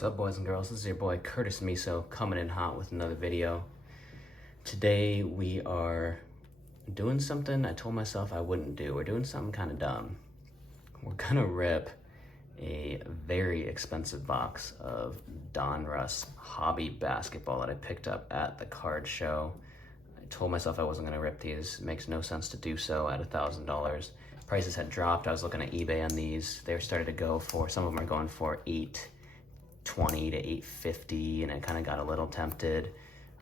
What's up, boys and girls? This is your boy Curtis Miso coming in hot with another video. Today we are doing something I told myself I wouldn't do. We're doing something kind of dumb. We're gonna rip a very expensive box of Donruss hobby basketball that I picked up at the card show. I told myself I wasn't gonna rip these. It makes no sense to do so at $1,000. Prices had dropped. I was looking at eBay on these. They started to go for, some of them are going for $820 to $850, and I kind of got a little tempted.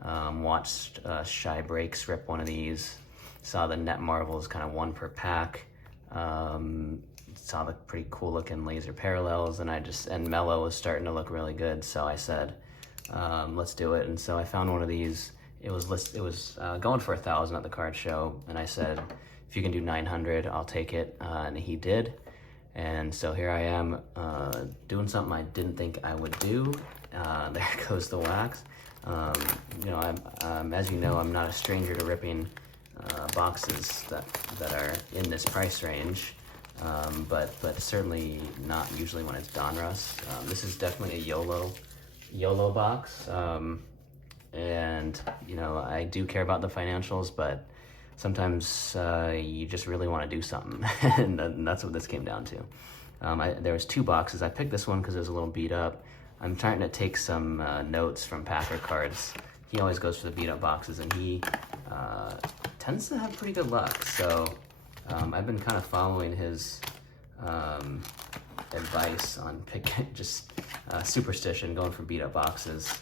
Watched Shy Breaks rip one of these. Saw the Net Marvels, kind of one per pack. Saw the pretty cool looking laser parallels, and Mellow was starting to look really good. So I said, let's do it. And so I found one of these. It was going for $1,000 at the card show, and I said, if you can do 900, I'll take it. And he did. And so here I am doing something I didn't think I would do. There goes the wax. As you know, I'm not a stranger to ripping boxes that are in this price range, but certainly not usually when it's Donruss. This is definitely a YOLO box, and I do care about the financials, but sometimes you just really want to do something, and that's what this came down to. There was two boxes. I picked this one because it was a little beat up. I'm trying to take some notes from Packer Cards. He always goes for the beat up boxes, and he tends to have pretty good luck. So I've been kind of following his advice on superstition, going for beat up boxes.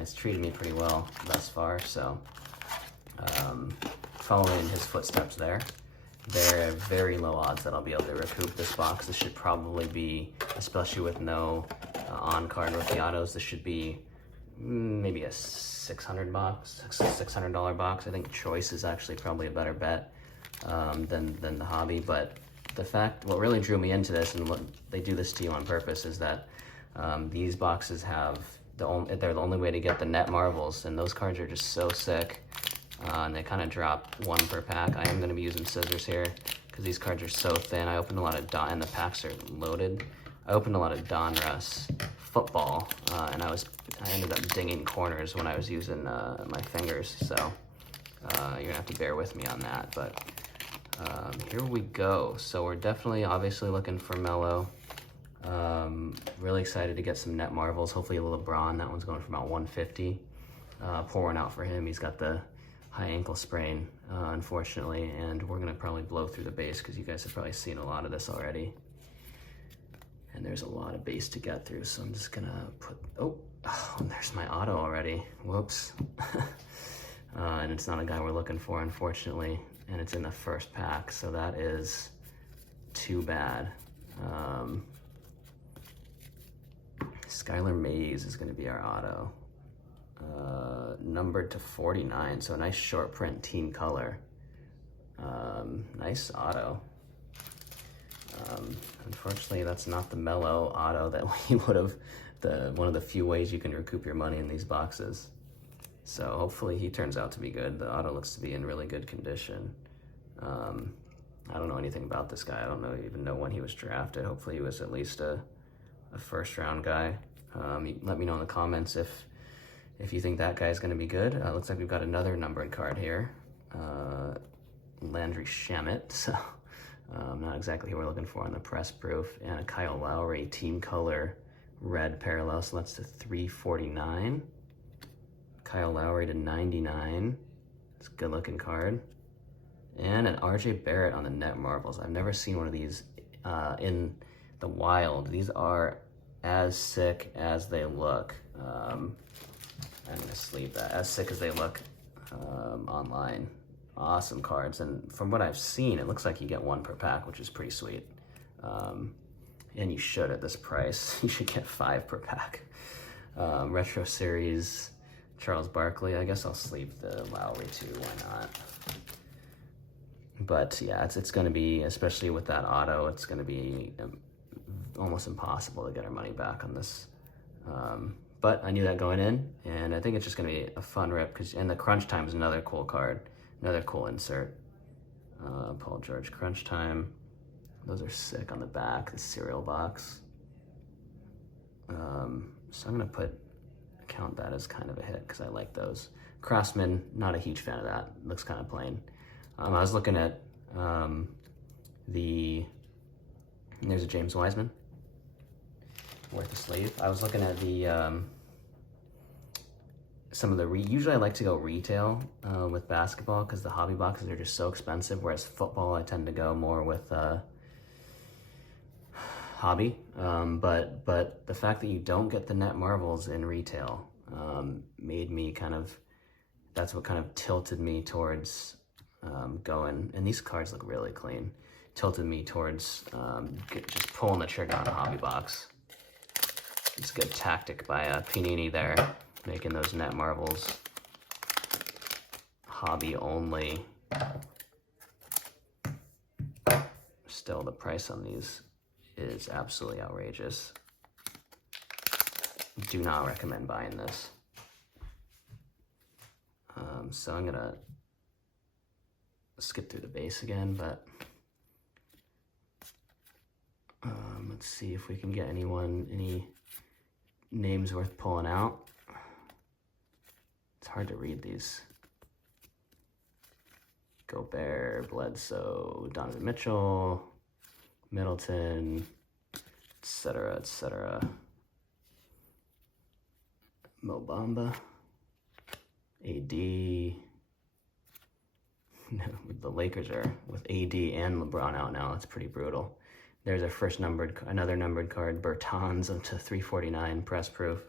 It's treated me pretty well thus far, so following his footsteps there. There are very low odds that I'll be able to recoup this box. This should probably be, especially with no on-card rookie autos, this should be maybe a $600 box. I think Choice is actually probably a better bet than the hobby. But what really drew me into this, and what they do this to you on purpose, is that these boxes have they're the only way to get the Net Marvels, and those cards are just so sick. And they kind of drop one per pack. I am going to be using scissors here because these cards are so thin. I opened a lot of and the packs are loaded. I opened a lot of Donruss football, and I ended up dinging corners when I was using my fingers. So you're gonna have to bear with me on that. But here we go. So we're definitely, obviously, looking for Mellow. Really excited to get some Net Marvels. Hopefully a LeBron. That one's going for about $150. Pour one out for him. He's got the high ankle sprain, unfortunately, and we're gonna probably blow through the base because you guys have probably seen a lot of this already. And there's a lot of base to get through, so I'm just gonna oh, there's my auto already. Whoops. And it's not a guy we're looking for, unfortunately, and it's in the first pack, so that is too bad. Skylar Mays is gonna be our auto. Numbered to 49, so a nice short print team color. Nice auto. Unfortunately, that's not the Mellow auto that we would have, one of the few ways you can recoup your money in these boxes. So hopefully he turns out to be good. The auto looks to be in really good condition. I don't know anything about this guy. I don't even know when he was drafted. Hopefully he was at least a first round guy. Let me know in the comments if you think that guy's going to be good. Looks like we've got another numbered card here. Landry Shamet, so not exactly who we're looking for on the press proof. And a Kyle Lowry team color red parallel, so that's to 349. Kyle Lowry to 99. It's a good looking card. And an RJ Barrett on the Net Marvels. I've never seen one of these in the wild. These are as sick as they look. I'm gonna sleeve that. As sick as they look online. Awesome cards, and from what I've seen, it looks like you get one per pack, which is pretty sweet. And you should at this price. You should get 5 per pack. Retro Series, Charles Barkley. I guess I'll sleeve the Lowry too, why not? But yeah, it's gonna be, especially with that auto, it's gonna be almost impossible to get our money back on this. But I knew that going in, and I think it's just gonna be a fun rip, and the Crunch Time is another cool card, another cool insert. Paul George Crunch Time. Those are sick on the back, the cereal box. So I'm gonna count that as kind of a hit because I like those. Craftsman, not a huge fan of that. Looks kind of plain. I was looking at there's a James Wiseman, worth a sleeve. I was looking at the some of the usually I like to go retail with basketball because the hobby boxes are just so expensive, whereas football I tend to go more with hobby. But the fact that you don't get the net marbles in retail made me that's what kind of tilted me towards going, and these cards look really clean, tilted me towards just pulling the trigger on a hobby box. It's a good tactic by Panini there, making those net marbles hobby only. Still, the price on these is absolutely outrageous. Do not recommend buying this. So I'm gonna skip through the base again, but let's see if we can get any names worth pulling out. It's hard to read these. Gobert, Bledsoe, Donovan Mitchell, Middleton, etc., etc. Mo Bamba, AD. The Lakers are with AD and LeBron out now. It's pretty brutal. There's our another numbered card, Bertans up to 349, press proof.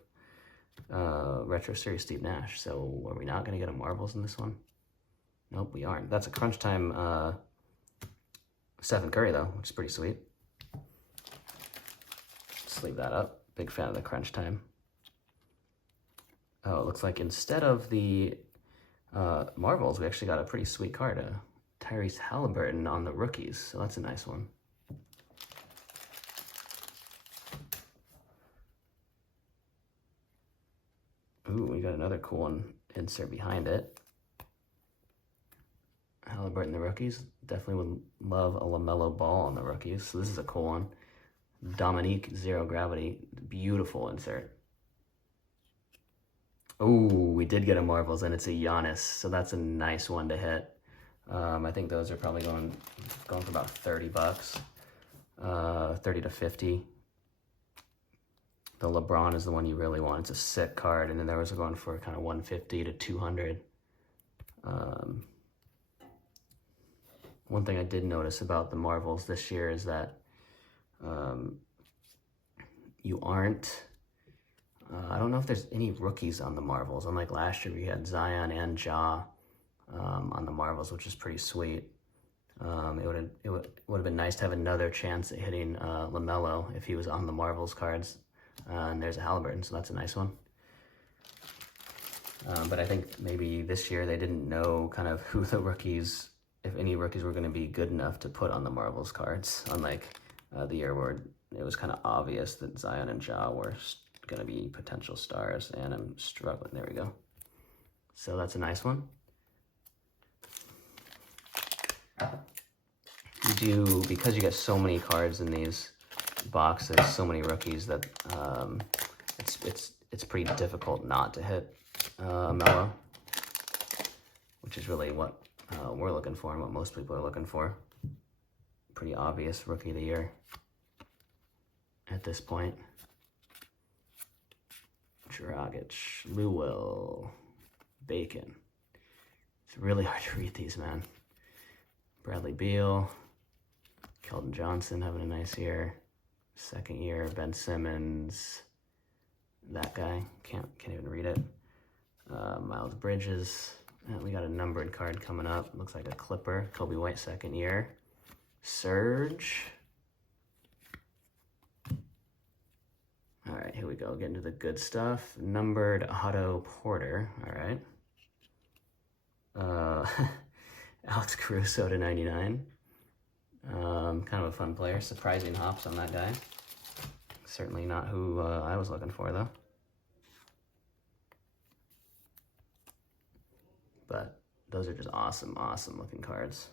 Retro Series Steve Nash. So are we not going to get a marbles in this one? Nope, we aren't. That's a crunch time Stephen Curry though, which is pretty sweet. Just leave that up. Big fan of the crunch time. Oh, it looks like instead of the marbles, we actually got a pretty sweet card. Tyrese Halliburton on the rookies, so that's a nice one. Ooh, we got another cool one insert behind it. Halliburton, the rookies. Definitely would love a LaMelo Ball on the rookies. So this is a cool one. Dominique, Zero Gravity. Beautiful insert. Ooh, we did get a marbles, and it's a Giannis. So that's a nice one to hit. I think those are probably going for about $30, 30 to 50. The LeBron is the one you really want. It's a sick card, and then there was going for kind of 150 to 200. One thing I did notice about the marvels this year is that you aren't. I don't know if there's any rookies on the marvels. Unlike last year, we had Zion and Ja on the marvels, which is pretty sweet. It would have been nice to have another chance at hitting LaMelo if he was on the marvels cards. And there's a Halliburton, so that's a nice one. But I think maybe this year they didn't know kind of who the rookies, if any rookies were going to be good enough to put on the marvels cards. Unlike the year where it was kind of obvious that Zion and Ja were going to be potential stars, and I'm struggling. There we go. So that's a nice one. You do, because you get so many cards in these boxes, so many rookies, that it's pretty difficult not to hit Melo, which is really what we're looking for and what most people are looking for. Pretty obvious rookie of the year at this point. Dragic, Lewell, Bacon. It's really hard to read these, man. Bradley Beal, Keldon Johnson having a nice year. Second year, Ben Simmons, that guy, can't even read it. Miles Bridges, and we got a numbered card coming up. Looks like a Clipper. Kobe White, second year. Serge. All right, here we go. Getting to the good stuff. Numbered Otto Porter. All right. Alex Caruso to 99. Kind of a fun player. Surprising hops on that guy. Certainly not who I was looking for, though. But those are just awesome, awesome looking cards.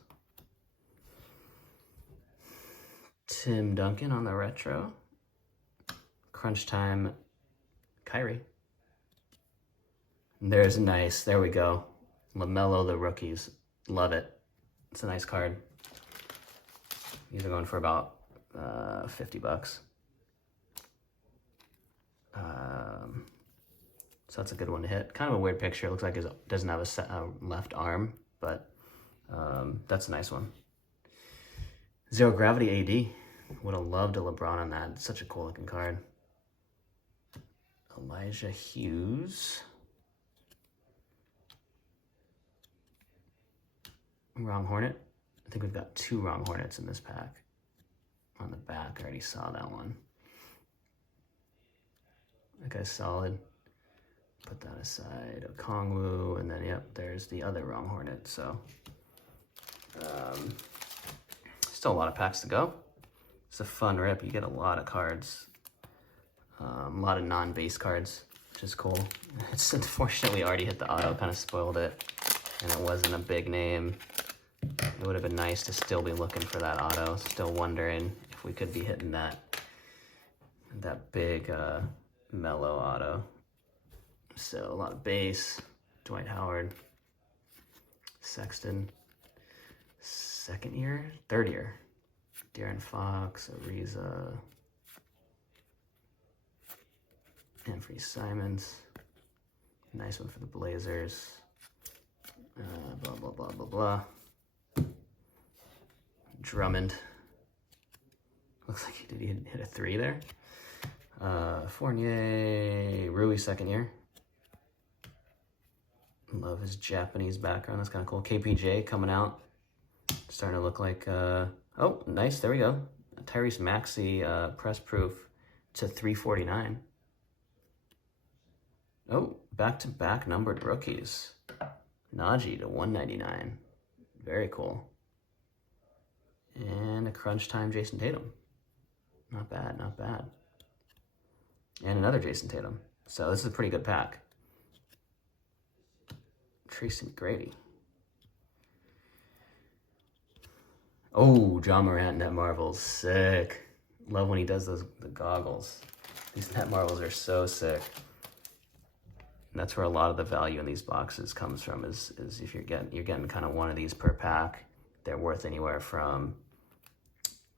Tim Duncan on the retro. Crunch Time Kyrie. There's a nice, there we go. LaMelo, the rookies. Love it. It's a nice card. These are going for about 50 bucks. So that's a good one to hit. Kind of a weird picture. It looks like it doesn't have a left arm, but that's a nice one. Zero Gravity AD. Would have loved a LeBron on that. It's such a cool looking card. Elijah Hughes. Wrong Hornet. I think we've got 2 Wrong Hornets in this pack. On the back, I already saw that one. That guy's solid. Put that aside. Okongwu, and then, yep, there's the other Wrong Hornet. So, still a lot of packs to go. It's a fun rip. You get a lot of cards. A lot of non-base cards, which is cool. It's unfortunately already hit the auto, kind of spoiled it. And it wasn't a big name. It would have been nice to still be looking for that auto. Still wondering if we could be hitting that big Melo auto. So a lot of base. Dwight Howard, Sexton, third year. De'Aaron Fox, Ariza, Anthony Simons. Nice one for the Blazers. Blah, blah, blah, blah, blah. Drummond. Looks like he hit a 3 there. Fournier, Rui, second year. Love his Japanese background. That's kind of cool. KPJ coming out. Starting to look like, oh, nice. There we go. Tyrese Maxey, press proof to 349. Oh, back-to-back numbered rookies. Najee to 199. Very cool. And a crunch time Jason Tatum. Not bad, not bad. And another Jason Tatum. So this is a pretty good pack. Tracy McGrady. Oh, John Morant Net Marvels. Sick. Love when he does the goggles. These Net Marvels are so sick. And that's where a lot of the value in these boxes comes from, is if you're getting kind of one of these per pack. They're worth anywhere from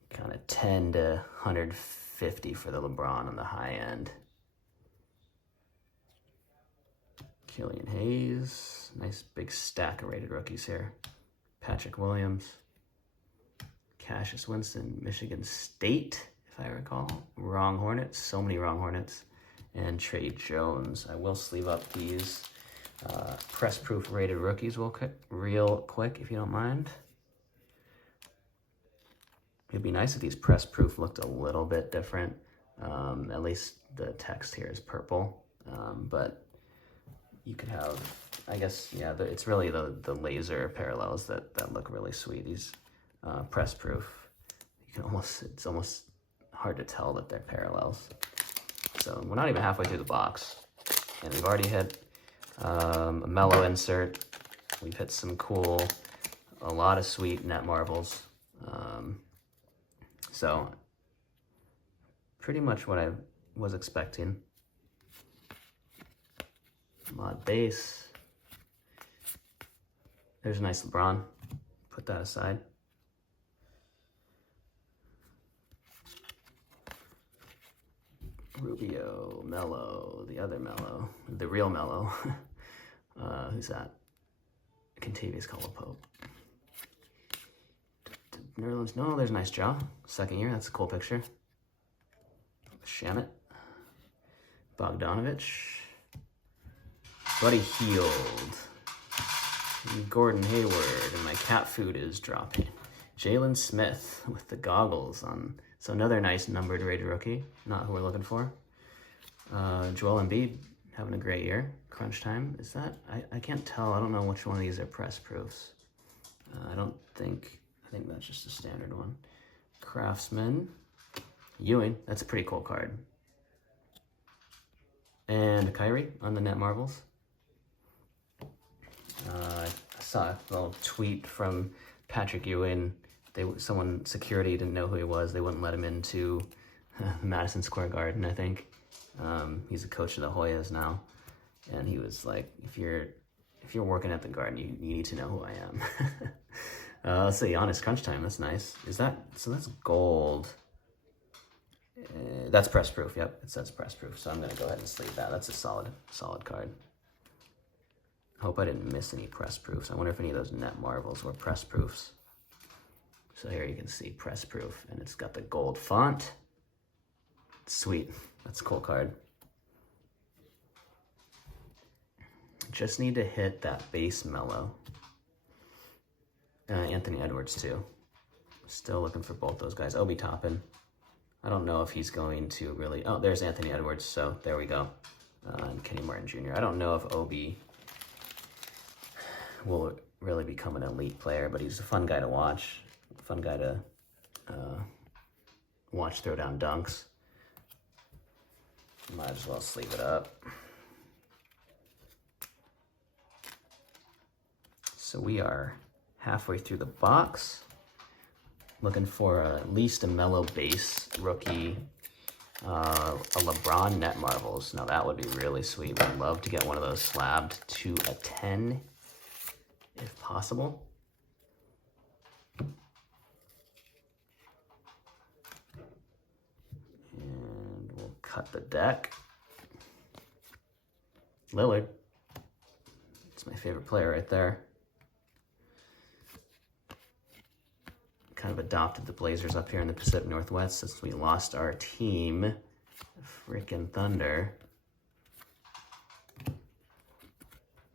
kind of 10 to 150 for the LeBron on the high end. Killian Hayes. Nice big stack of rated rookies here. Patrick Williams. Cassius Winston, Michigan State, if I recall. Wrong Hornets. So many Wrong Hornets. And Trey Jones. I will sleeve up these press proof rated rookies real quick, if you don't mind. It'd be nice if these press proof looked a little bit different. At least the text here is purple. But you could have, I guess, yeah, it's really the laser parallels that look really sweet. These press proof, it's almost hard to tell that they're parallels. So we're not even halfway through the box, and we've already hit a Melo insert. We've hit some cool, a lot of sweet Net Marvels. So pretty much what I was expecting. Mod base. There's a nice LeBron. Put that aside. Rubio, Melo, the other Melo, the real Melo. Who's that? Contavious Caldwell-Pope. Nerlens, no, there's a nice jaw. Second year, that's a cool picture. Shamit. Bogdanovich. Buddy Hield. Gordon Hayward, and my cat food is dropping. Jalen Smith with the goggles on. So another nice numbered rated rookie, not who we're looking for. Joel Embiid having a great year. Crunch time, is that? I can't tell. I don't know which one of these are press proofs. I think that's just a standard one. Craftsman. Ewing, that's a pretty cool card. And Kyrie on the Net Marvels. I saw a little tweet from Patrick Ewing. Security didn't know who he was. They wouldn't let him into Madison Square Garden, I think. He's a coach of the Hoyas now, and he was like, if you're working at the Garden, you need to know who I am. Let's see, Honest Crunch Time. That's nice. So that's gold. That's press proof. Yep, it says press proof. So I'm gonna go ahead and sleeve that. That's a solid card. Hope I didn't miss any press proofs. I wonder if any of those net marvels were press proofs. So here you can see press proof, and it's got the gold font. Sweet, that's a cool card. Just need to hit that base mellow. Anthony Edwards too. Still looking for both those guys. Obi Toppin. I don't know if he's going to really... Oh, there's Anthony Edwards, so there we go. And Kenny Martin Jr. I don't know if Obi will really become an elite player, but he's a fun guy to watch. Fun guy to watch throw down dunks. Might as well sleeve it up. So we are halfway through the box. Looking for at least a mellow base rookie, a LeBron net marvels. Now that would be really sweet. We'd love to get one of those slabbed to a 10 if possible. And we'll cut the deck. Lillard. It's my favorite player right there. Kind of adopted the Blazers up here in the Pacific Northwest since we lost our team. Frickin' Thunder.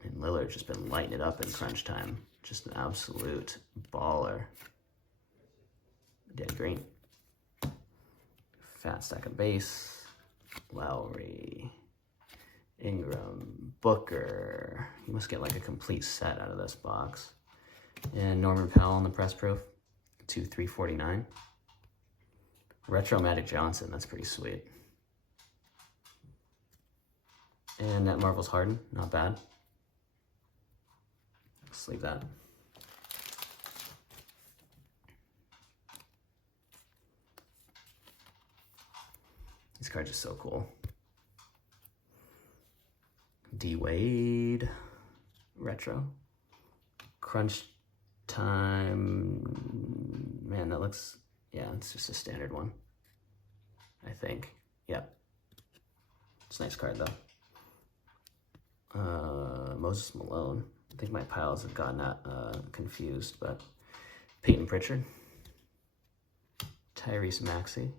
And Lillard's just been lighting it up in crunch time. Just an absolute baller. Dan Green. Fat stack of base. Lowry. Ingram. Booker. You must get like a complete set out of this box. And Norman Powell on the press proof. 2/349. Retro Magic Johnson, that's pretty sweet. And that Marvel's Harden, not bad. Let's leave that. These cards are so cool. D Wade, retro. Crunch Time, man, that looks, yeah, it's just a standard one, I think. Yep. It's a nice card, though. Moses Malone. I think my piles have gotten that confused, but Peyton Pritchard. Tyrese Maxey.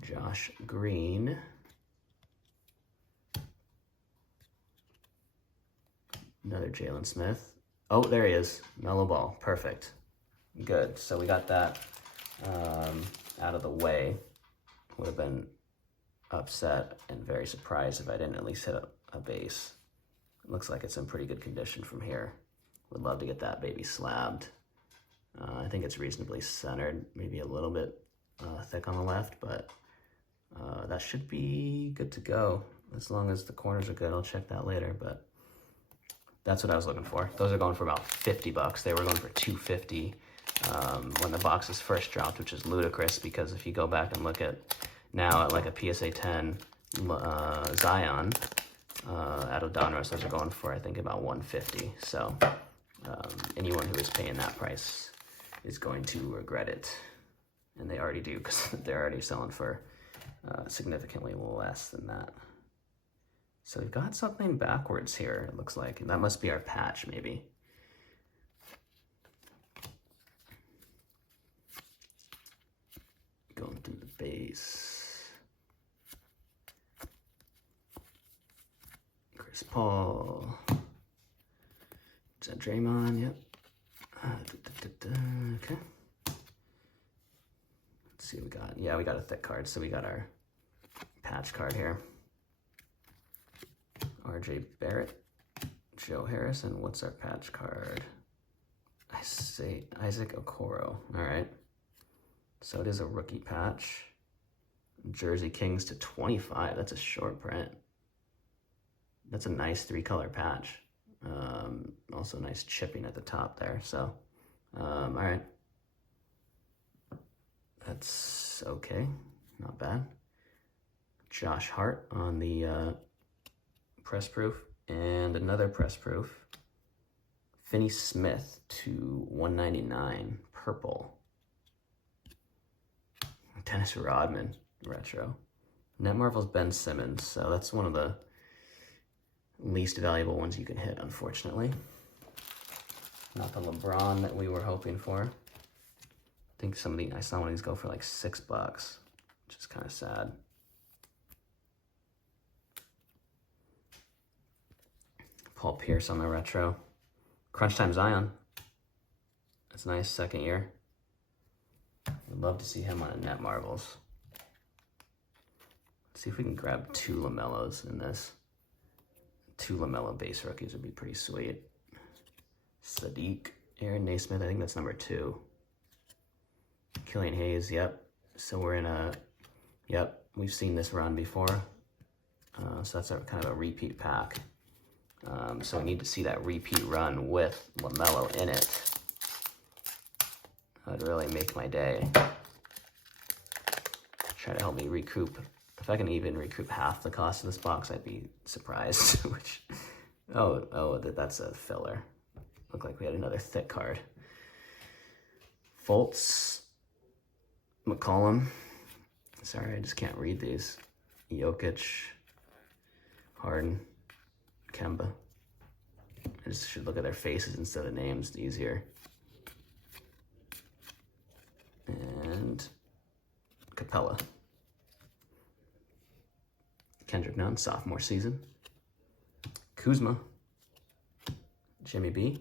Josh Green. Another Jalen Smith. Oh, there he is. Mellow ball. Perfect. Good. So we got that out of the way. Would have been upset and very surprised if I didn't at least hit a base. It looks like it's in pretty good condition from here. Would love to get that baby slabbed. I think it's reasonably centered. Maybe a little bit thick on the left, but that should be good to go. As long as the corners are good, I'll check that later, but that's what I was looking for. Those are going for about 50 bucks. They were going for 250 when the boxes first dropped, which is ludicrous because if you go back and look at now at like a PSA 10 Zion out of Donruss, those are going for I think about 150. So anyone who is paying that price is going to regret it, and they already do because they're already selling for significantly less than that. So we've got something backwards here, it looks like. That must be our patch, maybe. Going through the base. Chris Paul. Is that Draymond? Yep. Okay. Let's see what we got. Yeah, we got a thick card, so we got our patch card here. RJ Barrett, Joe Harris, and what's our patch card? I say Isaac Okoro. All right. So it is a rookie patch. Jersey Kings to 25. That's a short print. That's a nice 3-color patch. Also nice chipping at the top there. So, all right. That's okay. Not bad. Josh Hart on the press proof, and another press proof. Finney Smith to 199, purple. Dennis Rodman, retro. Netmarvel's Ben Simmons, so that's one of the least valuable ones you can hit, unfortunately. Not the LeBron that we were hoping for. I think I saw one of these go for like $6, which is kind of sad. Paul Pierce on the retro. Crunch Time Zion. That's nice, second year. Would love to see him on a Netmarvels. Let's see if we can grab 2 LaMelos in this. 2 LaMelo base rookies would be pretty sweet. Sadiq, Aaron Naismith, I think that's number 2. Killian Hayes, yep. So we're in a, yep, we've seen this run before. So that's kind of a repeat pack. So we need to see that repeat run with LaMelo in it. That would really make my day. Try to help me recoup. If I can even recoup half the cost of this box, I'd be surprised. Which, that's a filler. Looked like we had another thick card. Fultz, McCollum. Sorry, I just can't read these. Jokic, Harden, Kemba. I just should look at their faces instead of names. It's easier. And Capella. Kendrick Nunn, sophomore season. Kuzma. Jimmy B.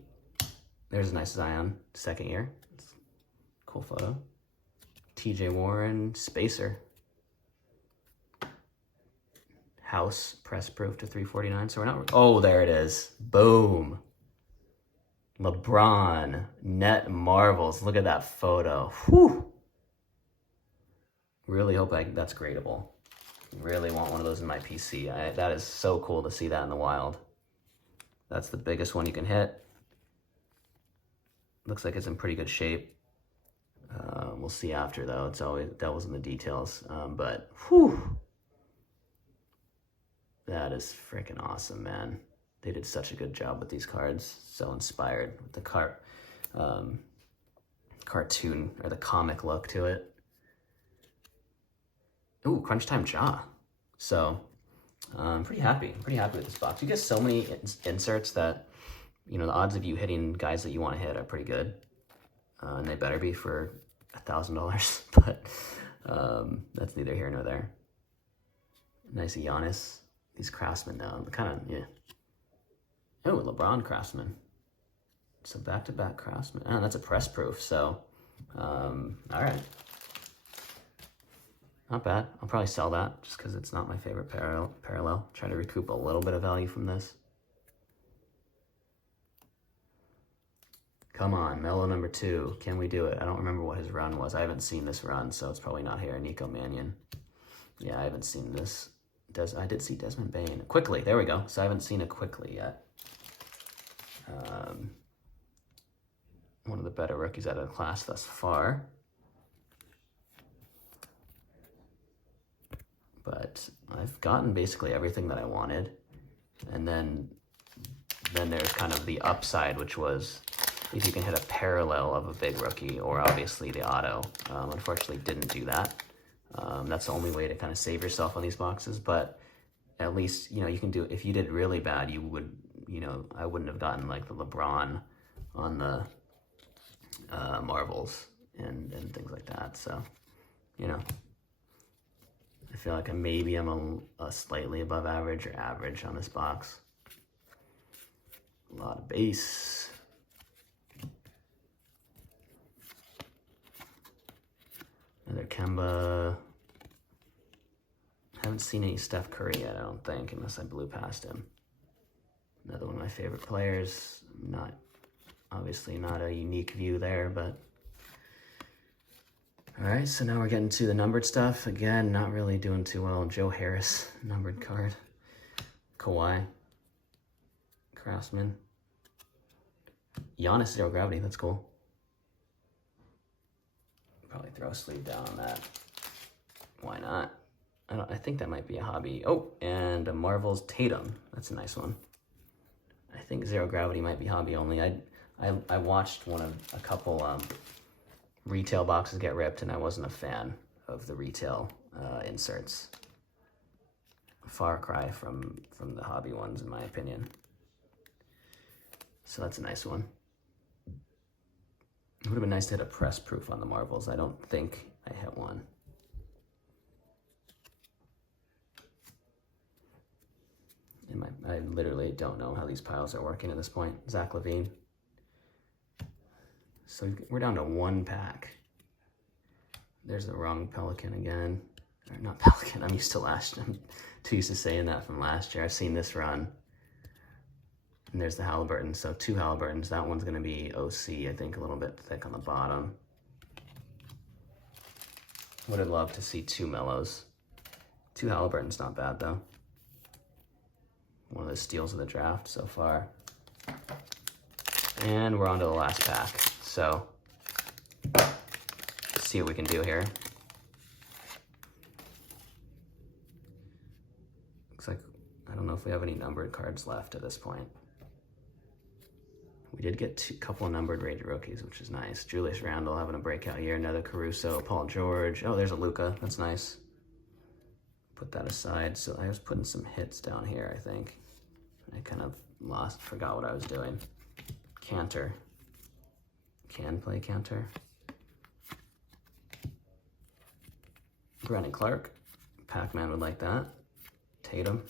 There's a nice Zion, second year. Cool photo. TJ Warren, Spacer. House, press proof to 349. So we're not, oh, there it is. Boom. LeBron, Netmarvels. Look at that photo. Whew. Really hope that's gradable. Really want one of those in my PC. That is so cool to see that in the wild. That's the biggest one you can hit. Looks like it's in pretty good shape. We'll see after, though. It's always devil's in the details. But, whew. That is freaking awesome, man. They did such a good job with these cards. So inspired with the cartoon or the comic look to it. Ooh, Crunch Time Ja. So I'm pretty happy. I'm pretty happy with this box. You get so many inserts that, you know, the odds of you hitting guys that you want to hit are pretty good. And they better be for $1,000. But that's neither here nor there. Nice Giannis. These Craftsmen, though, kind of, yeah. Oh, LeBron Craftsman. So back-to-back Craftsman. Oh, that's a press proof, so, all right. Not bad. I'll probably sell that just because it's not my favorite parallel. Try to recoup a little bit of value from this. Come on, Melo number 2. Can we do it? I don't remember what his run was. I haven't seen this run, so it's probably not here. Nico Mannion. Yeah, I haven't seen this. I did see Desmond Bain. Quickly, there we go. So I haven't seen it quickly yet. One of the better rookies out of the class thus far. But I've gotten basically everything that I wanted. And then there's kind of the upside, which was if you can hit a parallel of a big rookie or obviously the auto. Unfortunately, didn't do that. That's the only way to kind of save yourself on these boxes, but at least, you know, you can do, if you did really bad, you would, you know, I wouldn't have gotten like the LeBron on the Marvels and things like that. So, you know, I feel like maybe I'm a slightly above average or average on this box. A lot of base. Another Kemba. Haven't seen any Steph Curry yet, I don't think, unless I blew past him. Another one of my favorite players. Obviously not a unique view there, but. All right, so now we're getting to the numbered stuff. Again, not really doing too well. Joe Harris, numbered card. Kawhi. Craftsman. Giannis, Zero Gravity, that's cool. Probably throw a sleeve down on that. Why not? I think that might be a hobby. Oh, and a Marvel's Tatum. That's a nice one. I think Zero Gravity might be hobby only. I watched a couple retail boxes get ripped, and I wasn't a fan of the retail inserts. Far cry from the hobby ones, in my opinion. So that's a nice one. It would have been nice to hit a press proof on the Marvels. I don't think I hit one. I literally don't know how these piles are working at this point. Zach LaVine. So we're down to 1 pack. There's the wrong Pelican again. Or not Pelican, I'm used to I'm too used to saying that from last year. I've seen this run. And there's the Halliburton, so 2 Halliburtons. That one's gonna be OC, I think, a little bit thick on the bottom. Would have loved to see 2 Mellows. 2 Halliburtons, not bad though. One of the steals of the draft so far. And we're on to the last pack. So, let's see what we can do here. Looks like, I don't know if we have any numbered cards left at this point. We did get a couple of numbered rated rookies, which is nice. Julius Randle having a breakout year. Another Caruso, Paul George. Oh, there's a Luka. That's nice. Put that aside. So I was putting some hits down here, I think. I kind of forgot what I was doing. Cantor. Can play Cantor. Brandon Clark. Pac-Man would like that. Tatum.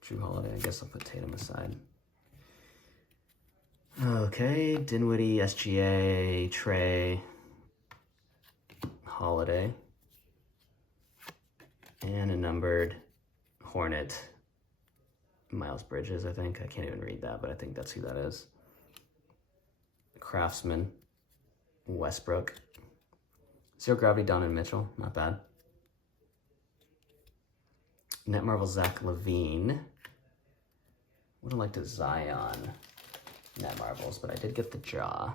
Drew Holiday. I guess I'll put Tatum aside. Okay. Dinwiddie, SGA, Trey, Holiday. And a numbered Hornet. Miles Bridges, I think. I can't even read that, but I think that's who that is. Craftsman, Westbrook. Zero Gravity, Donovan Mitchell, not bad. Net Marvel, Zach LaVine. Would have liked a Zion Net Marvels, but I did get the Jaw.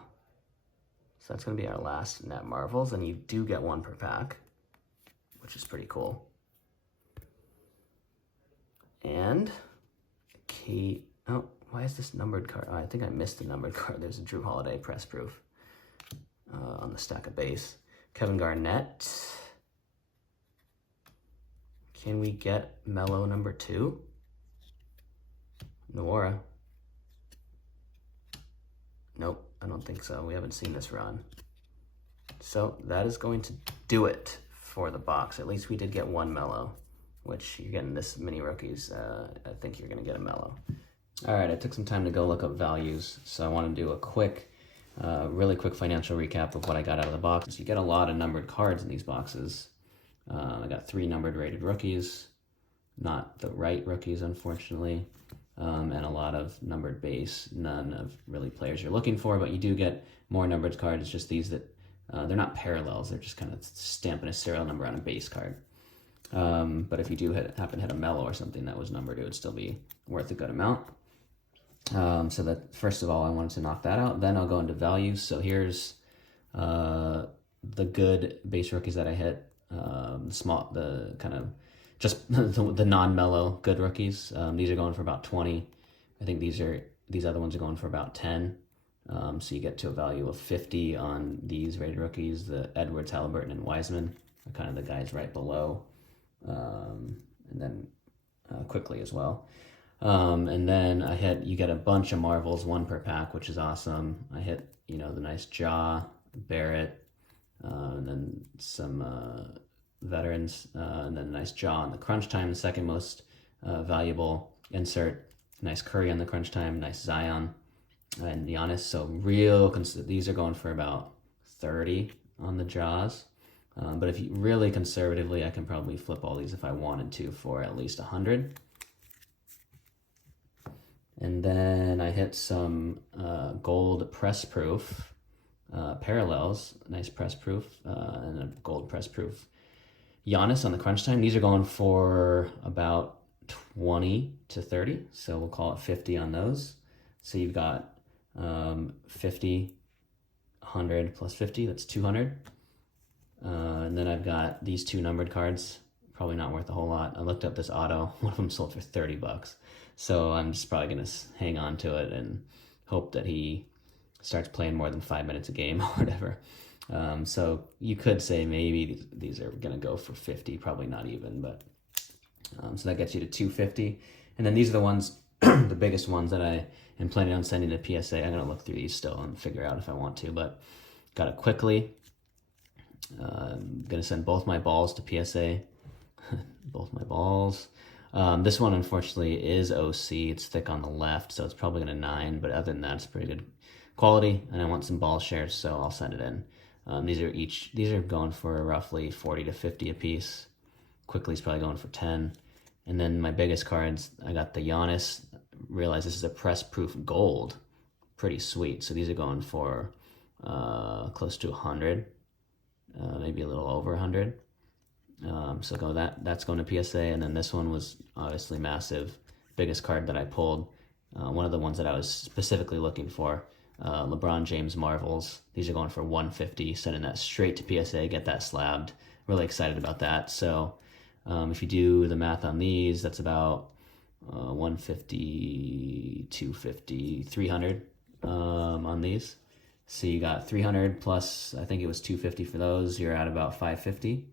So that's going to be our last Net Marvels, and you do get 1 per pack, which is pretty cool. And Kate, oh, why is this numbered card? Oh, I think I missed the numbered card. There's a Drew Holiday press proof on the stack of base. Kevin Garnett. Can we get Melo number 2? Noora. Nope, I don't think so. We haven't seen this run. So that is going to do it for the box. At least we did get 1 Melo, which you're getting this many rookies. I think you're going to get a Melo. All right, I took some time to go look up values, so I want to do a quick, really quick financial recap of what I got out of the box. So you get a lot of numbered cards in these boxes. I got 3 numbered rated rookies, not the right rookies, unfortunately, and a lot of numbered base, none of really players you're looking for, but you do get more numbered cards, just these that, they're not parallels, they're just kind of stamping a serial number on a base card. But if you do happen to hit a Melo or something that was numbered, it would still be worth a good amount. So that, first of all, I wanted to knock that out. Then I'll go into values. So here's the good base rookies that I hit. The kind of just the non-Melo good rookies. These are going for about 20. I think these other ones are going for about 10. So you get to a value of 50 on these rated rookies. The Edwards, Halliburton, and Wiseman are kind of the guys right below. And then quickly as well. And then you get a bunch of Marvels, 1 per pack, which is awesome. I hit, the nice Jaw, Barrett, and then some veterans, and then a nice Jaw on the crunch time, the second most valuable insert. Nice Curry on the crunch time, nice Zion, and Giannis. So these are going for about 30 on the Jaws. But if you really conservatively, I can probably flip all these if I wanted to for at least 100. And then I hit some gold press proof parallels, nice press proof, and a gold press proof Giannis on the crunch time. These are going for about 20 to 30, so we'll call it 50 on those. So you've got 50, 100 plus 50, that's 200. And then I've got these 2 numbered cards, probably not worth a whole lot. I looked up this auto, one of them sold for 30 bucks. So I'm just probably gonna hang on to it and hope that he starts playing more than 5 minutes a game or whatever. So you could say maybe these are gonna go for 50, probably not even, but so that gets you to 250. And then these are the ones, the biggest ones that I am planning on sending to PSA. I'm gonna look through these still and figure out if I want to, but got it quickly. I'm gonna send both my balls to PSA. Both my balls. This one, unfortunately, is OC. It's thick on the left, so it's probably going to 9, but other than that, it's pretty good quality, and I want some ball shares, so I'll send it in. These are going for roughly 40 to 50 a piece. Quickly's probably going for 10. And then my biggest cards, I got the Giannis. Realize this is a press-proof gold. Pretty sweet. So these are going for close to 100, maybe a little over 100. So that's going to PSA, and then this one was obviously massive, biggest card that I pulled. One of the ones that I was specifically looking for, LeBron James Marvels. These are going for 150, sending that straight to PSA, get that slabbed. Really excited about that. So if you do the math on these, that's about 150, 250, 300 on these. So you got 300 plus, I think it was 250 for those. You're at about 550.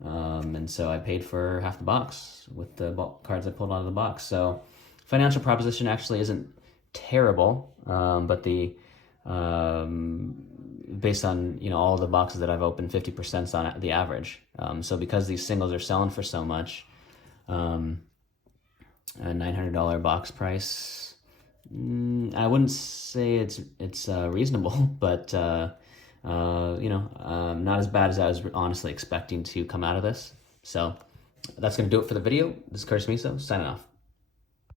And so I paid for half the box with the cards I pulled out of the box. So financial proposition actually isn't terrible, but the based on all the boxes that I've opened, 50% on the average. So because these singles are selling for so much, a $900 box price, I wouldn't say it's reasonable, but not as bad as I was honestly expecting to come out of this. So that's going to do it for the video. This is Curtis Miso, signing off.